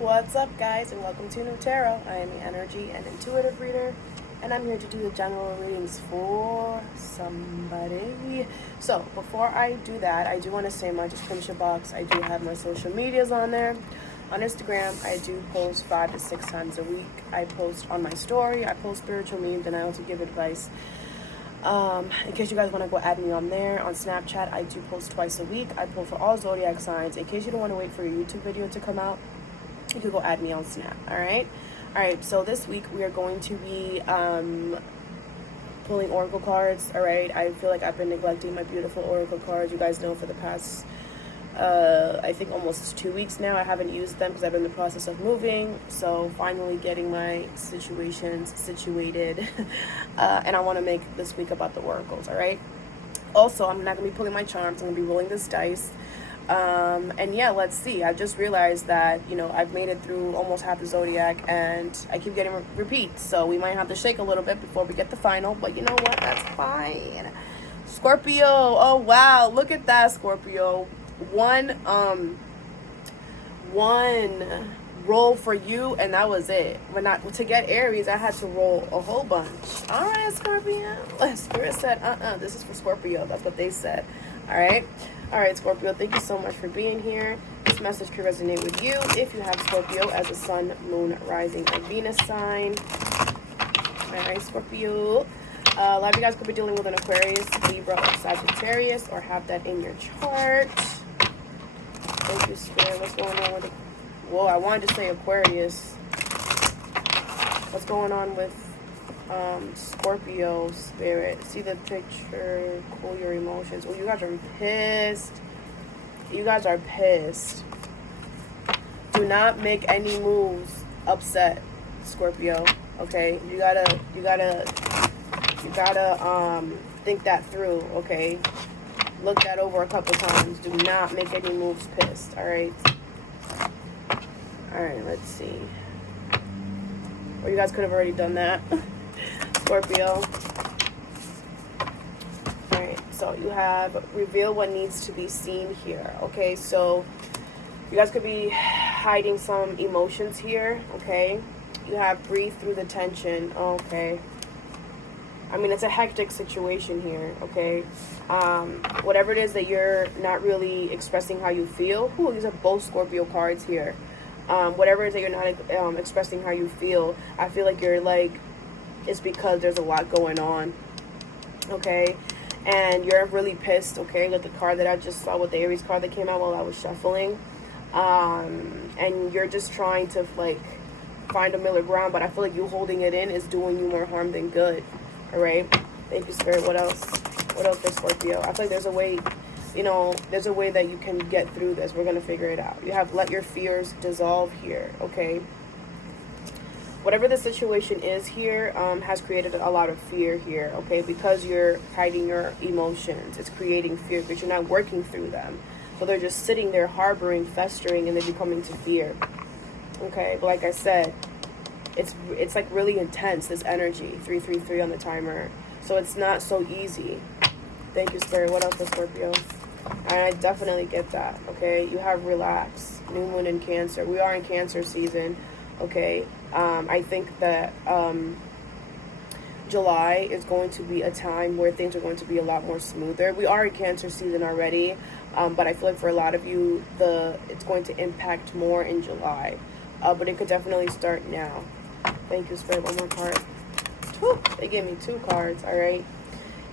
What's up, guys, and welcome to New Tarot. I am the energy and intuitive reader, and I'm here to do the general readings for somebody. So before I do that, I do want to say my description box, I do have my social medias on there. On Instagram, I do post 5 to 6 times a week. I post on my story, I post spiritual memes, and I also give advice. In case you guys want to go add me on there. On Snapchat, I do post twice a week. I post for all zodiac signs. In case you don't want to wait for your YouTube video to come out, you can go add me on Snap. All right, so this week we are going to be pulling oracle cards. All right, I feel like I've been neglecting my beautiful oracle cards. You guys know for the past I think almost 2 weeks now I haven't used them because I've been in the process of moving, so finally getting my situations situated. And I want to make this week about the oracles. All right, also I'm not going to be pulling my charms. I'm going to be rolling this dice. And yeah, let's see. I just realized that, I've made it through almost half the zodiac and I keep getting repeats. So we might have to shake a little bit before we get the final, but you know what? That's fine. Scorpio. Oh, wow. Look at that, Scorpio. One roll for you, and that was it. But to get Aries, I had to roll a whole bunch. All right, Scorpio. Spirit said, this is for Scorpio. That's what they said. All right, Scorpio, thank you so much for being here. This message could resonate with you if you have Scorpio as a sun, moon, rising, or Venus sign. All right, Scorpio. A lot of you guys could be dealing with an Aquarius, Libra, or Sagittarius, or have that in your chart. Thank you, Spirit. What's going on with it? Whoa, I wanted to say Aquarius. What's going on with Scorpio, Spirit? See the picture. Cool your emotions. Oh, you guys are pissed. You guys are pissed. Do not make any moves upset, Scorpio. Okay, you gotta think that through. Okay, look that over a couple times. Do not make any moves pissed. All right, let's see. Or you guys could have already done that. Scorpio. Alright, so you have reveal what needs to be seen here. Okay, so you guys could be hiding some emotions here. Okay, you have breathe through the tension. Okay, I mean, it's a hectic situation here. Okay, whatever it is that you're not really expressing how you feel. Ooh, these are both Scorpio cards here. Whatever it is that you're not expressing how you feel, I feel like you're like, it's because there's a lot going on, okay? And you're really pissed, okay? Like the card that I just saw with the Aries card that came out while I was shuffling. And you're just trying to, like, find a middle ground, but I feel like you holding it in is doing you more harm than good, all right? Thank you, Spirit. What else? What else for Scorpio? I feel like there's a way, there's a way that you can get through this. We're going to figure it out. You have let your fears dissolve here, okay? Whatever the situation is here has created a lot of fear here, okay? Because you're hiding your emotions, it's creating fear because you're not working through them. So they're just sitting there harboring, festering, and they become into fear, okay? But like I said, it's like really intense, this energy, 333 on the timer. So it's not so easy. Thank you, Spirit. What else for Scorpio? And I definitely get that, okay? You have relax, new moon in Cancer. We are in Cancer season, okay? I think that July is going to be a time where things are going to be a lot more smoother. We are in Cancer season already, but I feel like for a lot of you, it's going to impact more in July. But it could definitely start now. Thank you, Spirit. One more card. Whew, they gave me 2 cards, all right?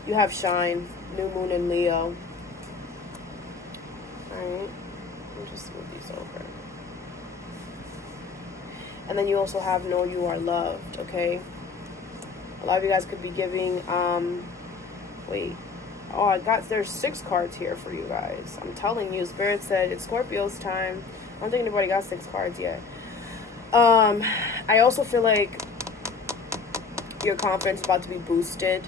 You have Shine, new moon in Leo. All right, let me just move these over. And then you also have Know You Are Loved, okay? A lot of you guys could be giving, there's 6 cards here for you guys. I'm telling you, Spirit said it's Scorpio's time. I don't think anybody got 6 cards yet. I also feel like your confidence is about to be boosted,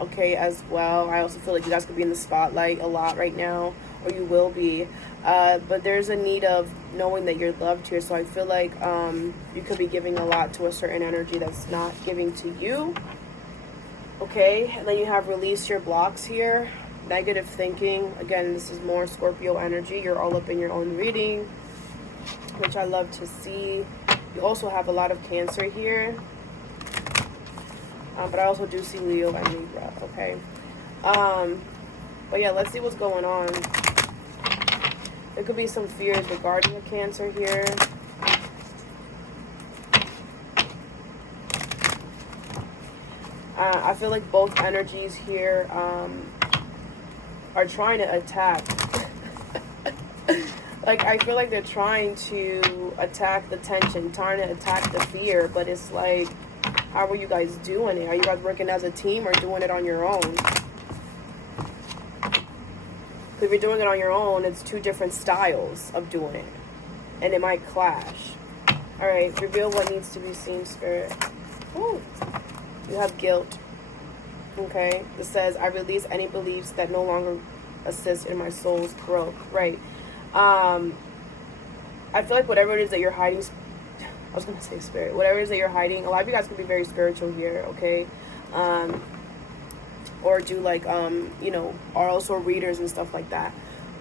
okay, as well. I also feel like you guys could be in the spotlight a lot right now, or you will be. But there's a need of knowing that you're loved here. So I feel like you could be giving a lot to a certain energy that's not giving to you. Okay, and then you have release your blocks here. Negative thinking. Again, this is more Scorpio energy. You're all up in your own reading. which I love to see. You also have a lot of Cancer here. But I also do see Leo and Libra, okay? But yeah, let's see what's going on. There could be some fears regarding a Cancer here. I feel like both energies here are trying to attack. Like, I feel like they're trying to attack the tension, trying to attack the fear, but it's like, how are you guys doing it? Are you guys working as a team or doing it on your own? If you're doing it on your own, it's two different styles of doing it, and it might clash. All right, reveal what needs to be seen, Spirit. Ooh. You have guilt. Okay, this says, I release any beliefs that no longer assist in my soul's growth. Right. I feel like whatever it is that you're hiding, I was going to say spirit, whatever it is that you're hiding, a lot of you guys can be very spiritual here, okay? Or do like, you know, are also readers and stuff like that.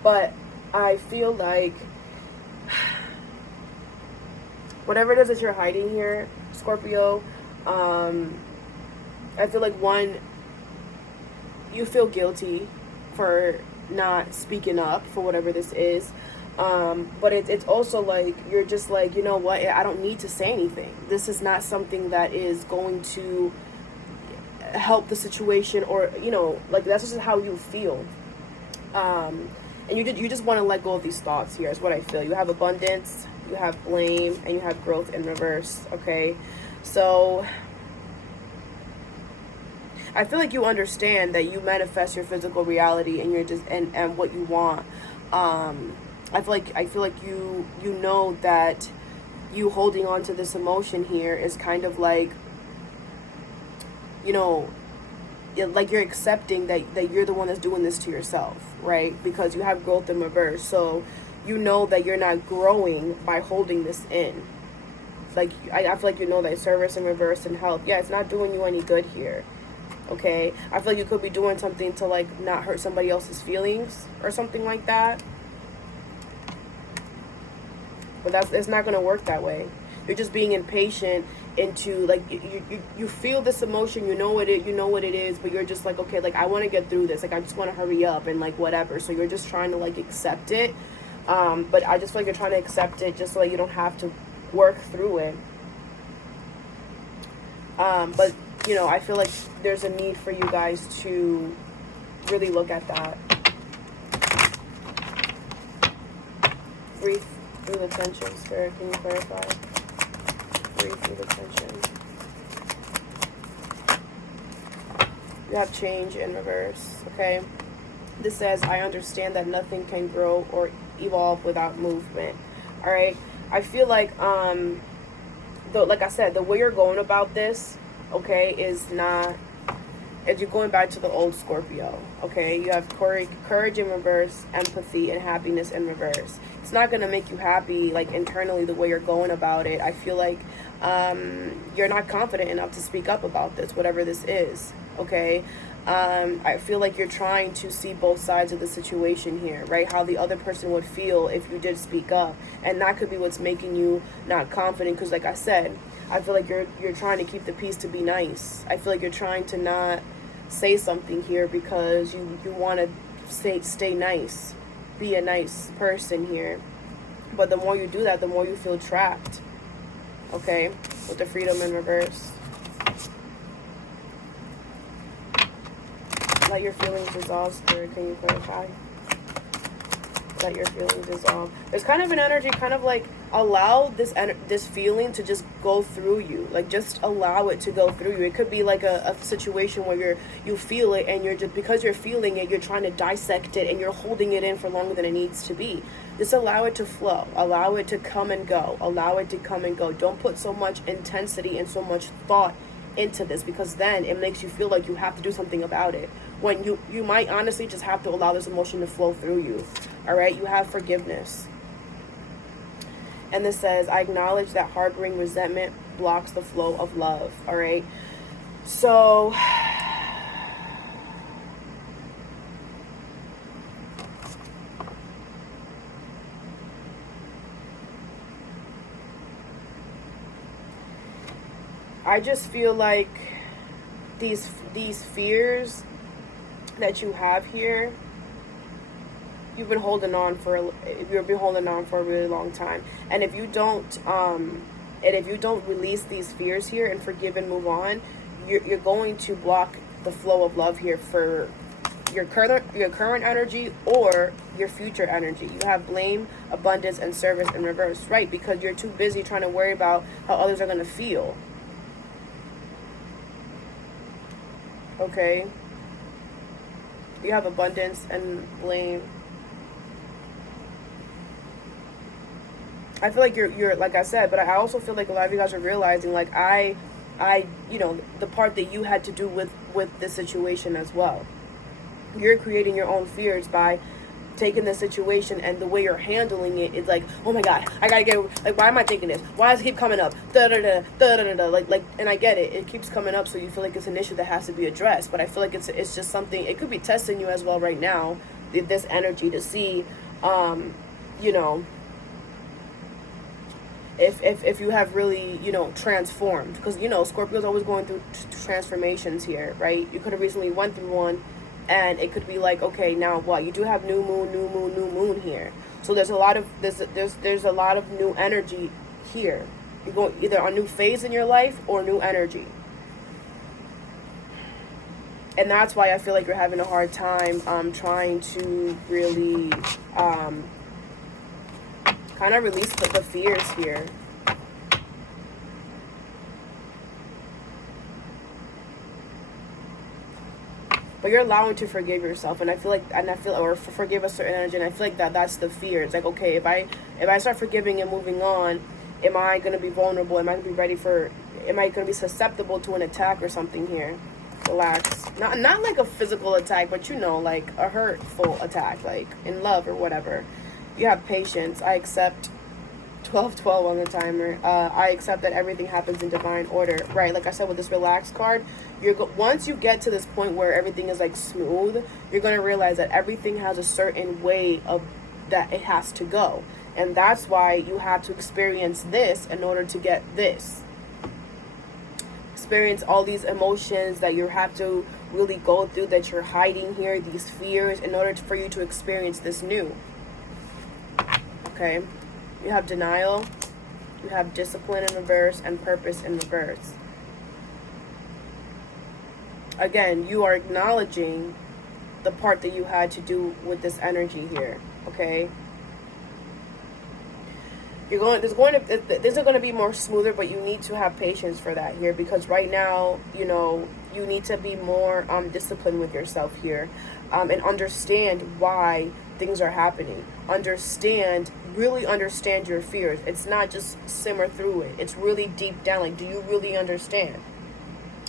But I feel like whatever it is that you're hiding here, Scorpio, I feel like, one, you feel guilty for not speaking up for whatever this is. But it's also like, you're just like, you know what, I don't need to say anything. This is not something that is going to help the situation, or, you know, like, that's just how you feel. And you just want to let go of these thoughts here, is what I feel. You have abundance, you have blame, and you have growth in reverse, okay? So I feel like you understand that you manifest your physical reality, and you're just and what you want. I feel like you know that you holding on to this emotion here is kind of like, you know, like you're accepting that you're the one that's doing this to yourself, right? Because you have growth in reverse. So you know that you're not growing by holding this in. Like, I feel like you know that service in reverse and help, yeah, it's not doing you any good here. Okay, I feel like you could be doing something to like not hurt somebody else's feelings or something like that. But it's not going to work that way. You're just being impatient into, like, you feel this emotion, you know what it is, but you're just like, okay, like, I want to get through this, like, I just want to hurry up and like whatever. So you're just trying to like accept it. But I just feel like you're trying to accept it just so like you don't have to work through it. But you know, I feel like there's a need for you guys to really look at that. Breathe through the tension, Spirit. Can you clarify? Breathe through the tension. You have change in reverse, okay? This says, I understand that nothing can grow or evolve without movement. All right? I feel like, like I said, the way you're going about this, okay, is not, as you're going back to the old Scorpio, okay? You have courage in reverse, empathy, and happiness in reverse. It's not going to make you happy, like, internally, the way you're going about it. I feel like you're not confident enough to speak up about this, whatever this is, okay? I feel like you're trying to see both sides of the situation here, right? How the other person would feel if you did speak up. And that could be what's making you not confident, because, like I said, I feel like you're trying to keep the peace to be nice. I feel like you're trying to not say something here because you want to stay nice, be a nice person here. But the more you do that, the more you feel trapped, okay, with the freedom in reverse. Let your feelings dissolve, Spirit. Can you clarify? Let your feelings dissolve. There's kind of an energy, kind of like, allow this feeling to just go through you. Like, just allow it to go through you. It could be like a situation where you feel it, and you're just, because you're feeling it, you're trying to dissect it, and you're holding it in for longer than it needs to be. Just allow it to flow. Allow it to come and go. Allow it to come and go. Don't put so much intensity and so much thought into this, because then it makes you feel like you have to do something about it, when you might honestly just have to allow this emotion to flow through you. All right, you have forgiveness. And this says, I acknowledge that harboring resentment blocks the flow of love. All right, so I just feel like these fears that you have here, you've been holding on for a really long time. And if you don't release these fears here and forgive and move on, you're going to block the flow of love here for your current energy or your future energy. You have blame, abundance, and service in reverse, right? Because you're too busy trying to worry about how others are going to feel. Okay? You have abundance and blame. I feel like you're like I said, but I also feel like a lot of you guys are realizing, like, I the part that you had to do with this situation as well. You're creating your own fears by taking the situation, and the way you're handling it is like, oh my god, I gotta get, like, why am I thinking this? Why does it keep coming up? Like, and I get it. It keeps coming up, so you feel like it's an issue that has to be addressed. But I feel like it's just something. It could be testing you as well right now, this energy, to see, if you have really, transformed. Because, Scorpio's always going through transformations here, right? You could have recently went through one, and it could be like, okay, now what? You do have new moon here. So there's a lot of there's a lot of new energy here. You're going either a new phase in your life or new energy. And that's why I feel like you're having a hard time trying to really kind of release the fears here. But you're allowing to forgive yourself, and I feel like, or forgive a certain energy, and I feel like that's the fear. It's like, okay, if I start forgiving and moving on, am I going to be vulnerable? Am I going to be am I going to be susceptible to an attack or something here? Relax. Not like a physical attack, but like a hurtful attack, like in love or whatever. You have patience. I accept 1212 on the timer. I accept that everything happens in divine order. Right, like I said with this relax card, once you get to this point where everything is like smooth, you're going to realize that everything has a certain way of that it has to go. And that's why you have to experience this in order to get this. Experience all these emotions that you have to really go through, that you're hiding here, these fears, in order for you to experience this new. Okay? You have denial, you have discipline in reverse, and purpose in reverse. Again, you are acknowledging the part that you had to do with this energy here, okay? These are going to be more smoother, but you need to have patience for that here, because right now, you need to be more disciplined with yourself here, and understand why things are happening. Really understand your fears. It's not just simmer through it. It's really deep down. Like, do you really understand?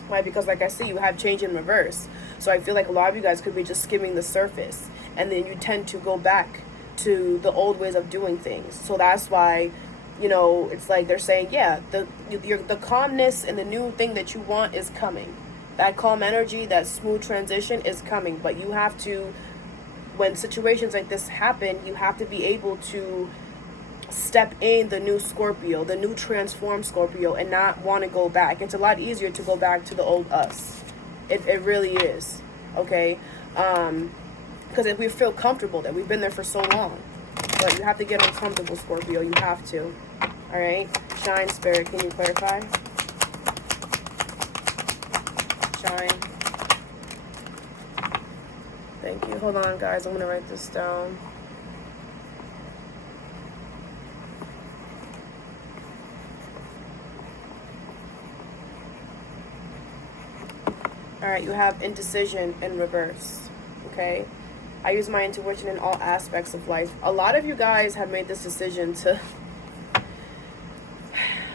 Why? Because like I see, you have change in reverse. So I feel like a lot of you guys could be just skimming the surface, and then you tend to go back to the old ways of doing things. So that's why, it's like they're saying, yeah, the calmness and the new thing that you want is coming. That calm energy, that smooth transition is coming. But you have to, when situations like this happen, you have to be able to step in the new Scorpio, the new transformed Scorpio, and not want to go back. It's a lot easier to go back to the old us. It really is, okay? Because if we feel comfortable, that we've been there for so long. But you have to get uncomfortable, Scorpio. You have to. All right? Shine, Spirit. Can you clarify? Shine. Thank you. Hold on, guys. I'm going to write this down. All right, you have indecision in reverse, okay? I use my intuition in all aspects of life. A lot of you guys have made this decision to...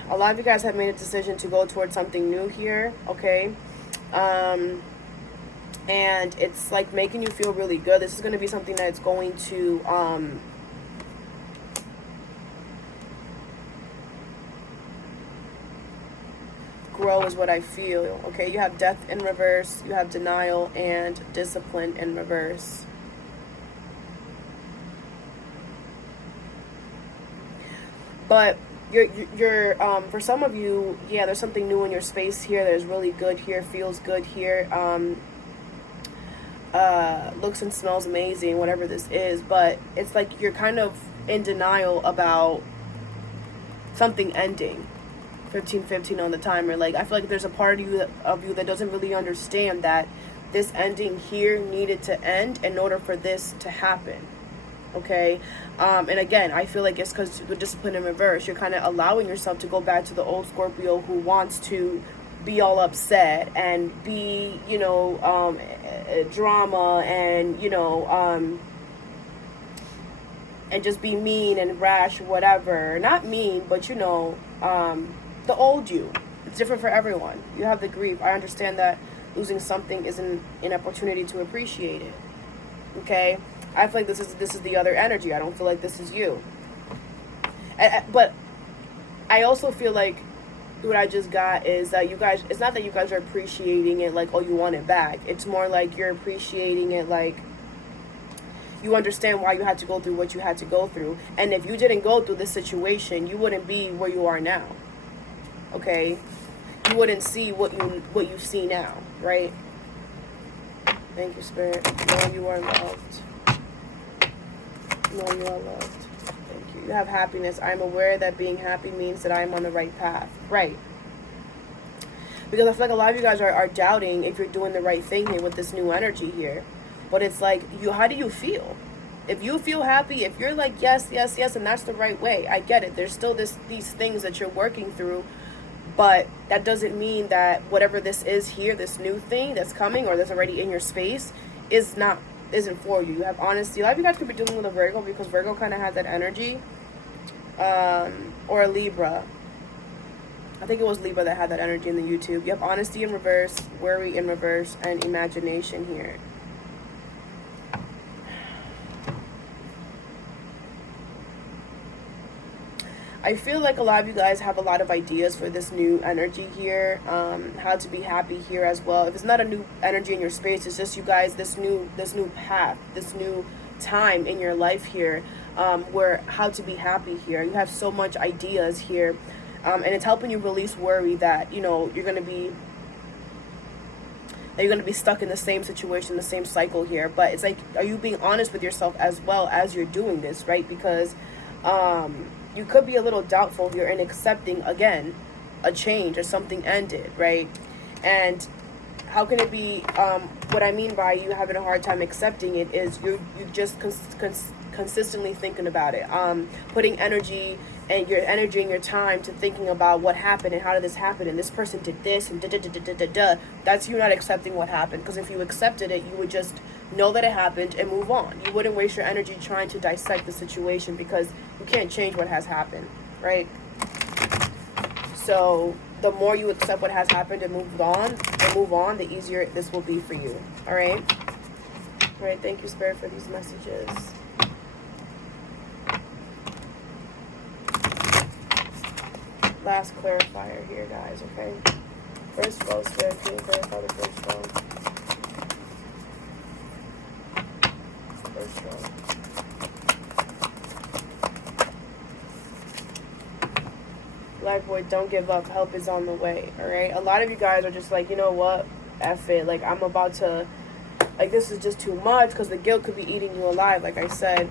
A lot of you guys have made a decision to go towards something new here, okay? And it's like making you feel really good. This is going to be something that's going to... grow is what I feel, okay? You have death in reverse, you have denial, and discipline in reverse. But you're for some of you, yeah, there's something new in your space here that is really good here, feels good here, looks and smells amazing, whatever this is, but it's like you're kind of in denial about something ending. 1515 on the timer. Like, I feel like there's a part of you that doesn't really understand that this ending here needed to end in order for this to happen. Okay, and again, I feel like it's because with discipline in reverse, you're kind of allowing yourself to go back to the old Scorpio who wants to be all upset and be, you know, drama and, you know, and just be mean and rash, whatever. Not mean, but, you know, the old you. It's different for everyone. You have the grief. I understand that losing something isn't an opportunity to appreciate it. Okay, I feel like this is the other energy. I don't feel like this is you. But I also feel like what I just got is that you guys, it's not that you guys are appreciating it like, oh, you want it back. It's more like you're appreciating it like you understand why you had to go through what you had to go through. And if you didn't go through this situation, you wouldn't be where you are now. Okay? You wouldn't see what you see now, right? Thank you, Spirit. Know you are loved. Know you are loved. Thank you. You have happiness. I am aware that being happy means that I am on the right path. Right. Because I feel like a lot of you guys are doubting if you're doing the right thing here with this new energy here. But it's like, how do you feel? If you feel happy, if you're like, yes, yes, yes, and that's the right way, I get it. There's still these things that you're working through. But that doesn't mean that whatever this is here, this new thing that's coming or that's already in your space, isn't for you. You have honesty. A lot of you guys could be dealing with a Virgo because Virgo kind of has that energy. Or a Libra. I think it was Libra that had that energy in the YouTube. You have honesty in reverse, worry in reverse, and imagination here. I feel like a lot of you guys have a lot of ideas for this new energy here, how to be happy here as well. If it's not a new energy in your space, it's just you guys, this new path, this new time in your life here, where how to be happy here. You have so much ideas here, and it's helping you release worry that, you know, you're going to be stuck in the same situation, the same cycle here. But it's like, are you being honest with yourself as well as you're doing this, right? Because you could be a little doubtful here in accepting, again, a change or something ended, right? And how can it be, what I mean by you having a hard time accepting it is you just consistently thinking about it, putting energy and your time to thinking about what happened and how did this happen and this person did this and da-da-da-da-da-da. That's you not accepting what happened, because if you accepted it, you would just know that it happened and move on. You wouldn't waste your energy trying to dissect the situation because you can't change what has happened, right? So the more you accept what has happened and move on, the easier this will be for you. All right? All right, thank you, Spirit, for these messages. Last clarifier here, guys, okay? First flow, Spirit, can you clarify the first flow? First flow. Black boy, don't give up. Help is on the way, all right? A lot of you guys are just like, you know what? F it. Like, I'm about to, like, this is just too much because the guilt could be eating you alive, like I said.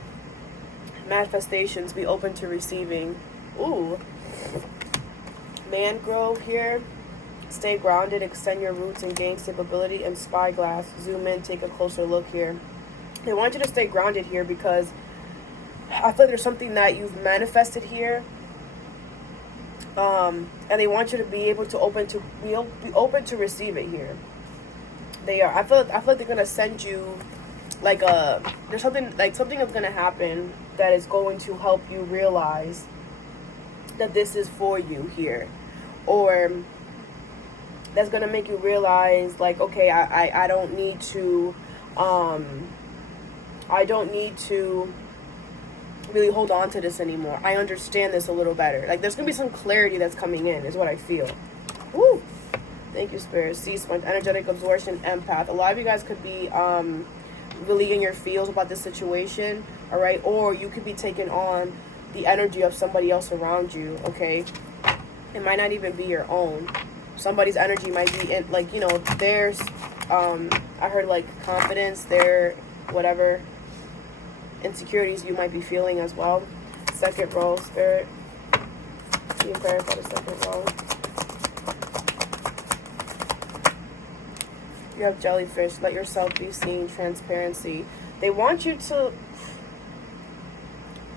Manifestations, be open to receiving. Ooh. Mangrove here. Stay grounded, extend your roots, and gain stability. And spyglass, zoom in, take a closer look here. They want you to stay grounded here because I feel like there's something that you've manifested here. And they want you to be able to be open to receive it here. They are. I feel like they're gonna send you like there's something that's gonna happen that is going to help you realize that this is for you here, or that's gonna make you realize like, okay, I don't need to really hold on to this anymore. I understand this a little better. Like, there's gonna be some clarity that's coming in, is what I feel. Woo! Thank you, Spirit. Sea sponge, energetic absorption, empath. A lot of you guys could be really in your feels about this situation, all right? Or you could be taking on the energy of somebody else around you, okay? It might not even be your own. Somebody's energy might be in, like, you know, there's, I heard, like, confidence, their, whatever, insecurities you might be feeling as well. Second row, Spirit. Can you clarify the second row? You have Jellyfish. Let yourself be seen. Transparency. They want you to...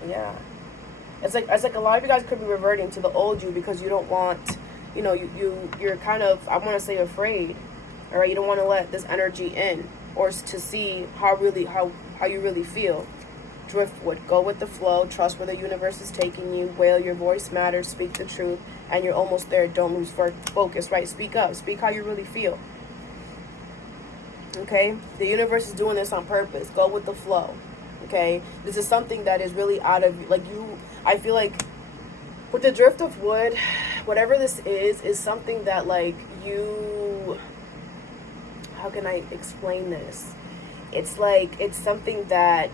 Yeah. It's like a lot of you guys could be reverting to the old you because you don't want... You know, you're kind of, I want to say, afraid. All right? You don't want to let this energy in. Or to see how you really feel. Driftwood. Go with the flow. Trust where the universe is taking you. Wail. Your voice matters. Speak the truth. And you're almost there. Don't lose focus. Right? Speak up. Speak how you really feel. Okay, the universe is doing this on purpose. Go with the flow. Okay, this is something that is really out of, like, you, I feel like with the drift of wood, whatever this is something that, like, you, how can I explain this? It's like, it's something that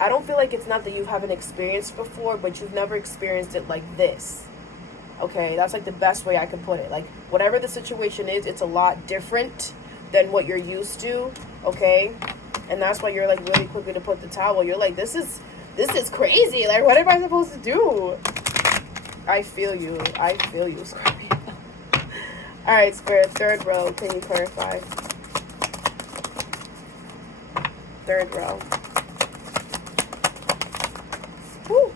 I don't feel like, it's not that you haven't experienced before, but you've never experienced it like this. Okay, that's like the best way I could put it. Like, whatever the situation is, it's a lot different than what you're used to, okay? And that's why you're, like, really quickly to put the towel. You're like, this is crazy. Like, what am I supposed to do? I feel you, Scorpio. All right, Spirit, third row. Can you clarify? Third row. Woo.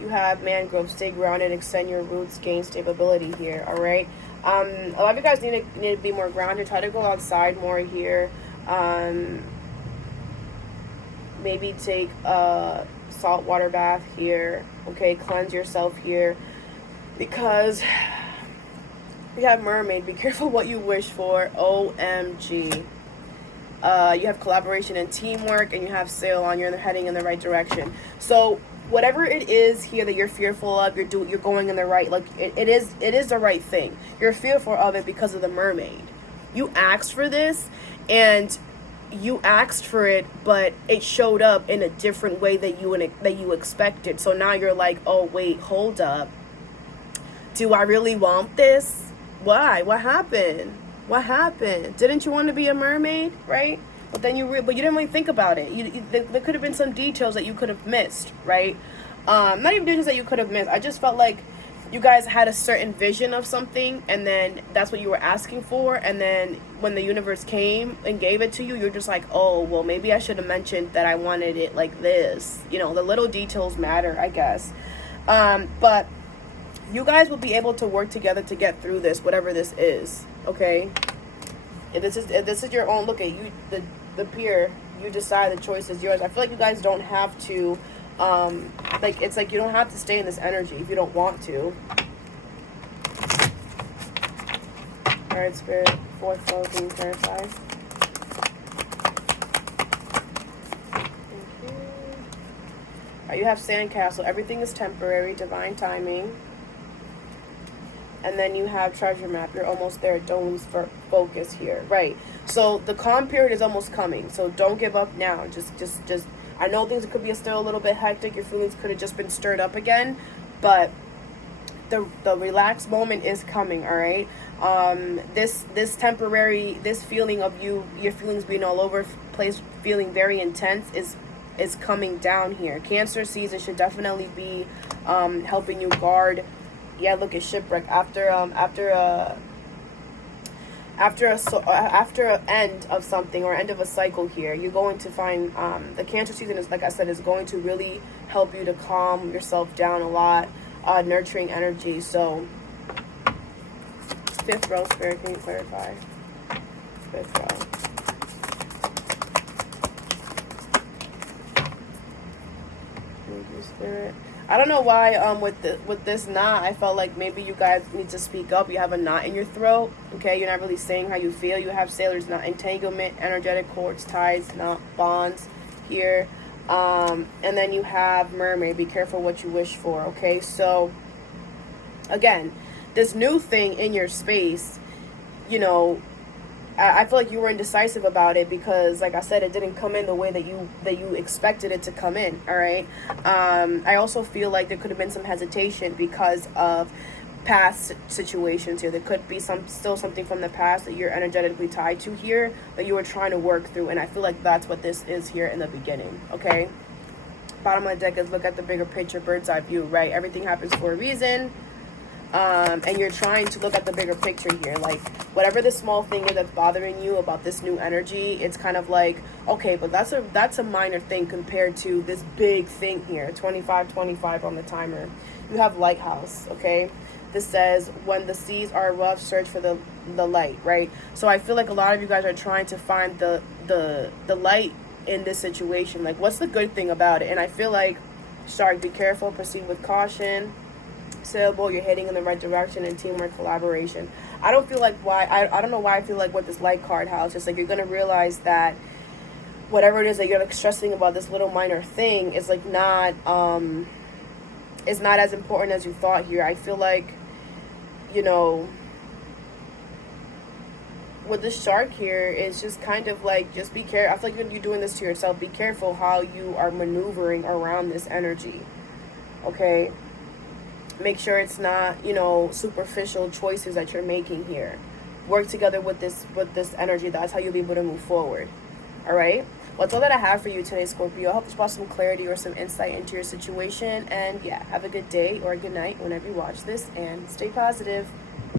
You have mangrove. Stay grounded. Extend your roots. Gain stability here. All right. A lot of you guys need to be more grounded. Try to go outside more here. Maybe take a salt water bath here. Okay, cleanse yourself here. Because you have mermaid. Be careful what you wish for. OMG. You have collaboration and teamwork, and you have sail on. You're heading in the right direction. So whatever it is here that you're fearful of, you're going in the right, like, it is the right thing. You're fearful of it because of the mermaid. You asked for this, and you asked for it, but it showed up in a different way that you expected. So now you're like, oh wait, hold up. Do I really want this? Why? What happened? What happened? Didn't you want to be a mermaid, right? But then you didn't really think about it. There could have been some details that you could have missed, right? Not even details that you could have missed. I just felt like you guys had a certain vision of something, and then that's what you were asking for. And then when the universe came and gave it to you, you're just like, oh, well, maybe I should have mentioned that I wanted it like this. You know, the little details matter, I guess. But you guys will be able to work together to get through this, whatever this is, okay? If this is your own, look at you, the peer, you decide, the choice is yours. I feel like you guys don't have to, like, it's like you don't have to stay in this energy if you don't want to. All right, Spirit, fourth flow, can you clarify? All right, you have sandcastle. Everything is temporary, divine timing. And then you have treasure map. You're almost there. Don't lose focus here. Right. So the calm period is almost coming. So don't give up now. Just. I know things could be still a little bit hectic. Your feelings could have just been stirred up again, but the relaxed moment is coming. All right. This temporary, this feeling of your feelings being all over place, feeling very intense, is coming down here. Cancer season should definitely be helping you guard. Yeah, look at shipwreck after an end of something or end of a cycle here. You're going to find the Cancer season is, like I said, is going to really help you to calm yourself down a lot, nurturing energy. So fifth row, Spirit, can you clarify? Fifth row. Thank you, Spirit. I don't know why with this knot, I felt like maybe you guys need to speak up. You have a knot in your throat, okay? You're not really saying how you feel. You have sailor's knot, entanglement, energetic cords, ties, knot, bonds here. And then you have mermaid. Be careful what you wish for, okay? So, again, this new thing in your space, you know, I feel like you were indecisive about it because, like I said, it didn't come in the way that you expected it to come in. All right. I also feel like there could have been some hesitation because of past situations here. There could be still something from the past that you're energetically tied to here that you were trying to work through, and I feel like that's what this is here in the beginning. Okay. Bottom of the deck is look at the bigger picture, bird's eye view. Right. Everything happens for a reason. And you're trying to look at the bigger picture here. Like, whatever the small thing is that's bothering you about this new energy, it's kind of like, okay, but that's a minor thing compared to this big thing here. 25 on the timer. You have lighthouse, okay? This says, when the seas are rough, search for the light, right? So I feel like a lot of you guys are trying to find the light in this situation. Like, what's the good thing about it? And I feel like, shark, be careful, proceed with caution. Sailboat, you're heading in the right direction, and teamwork, collaboration. I don't feel like I don't know why I feel like with this light card house, it's like you're gonna realize that whatever it is that you're like stressing about, this little minor thing, is like not is not as important as you thought here. I feel like, you know, with the shark here, it's just kind of like, just be careful. I feel like when you're doing this to yourself, be careful how you are maneuvering around this energy. Okay. Make sure it's not, you know, superficial choices that you're making here. Work together with this energy. That's how you'll be able to move forward. All right. Well, that's all that I have for you today, Scorpio. I hope this brought some clarity or some insight into your situation. And yeah, have a good day or a good night whenever you watch this, and stay positive.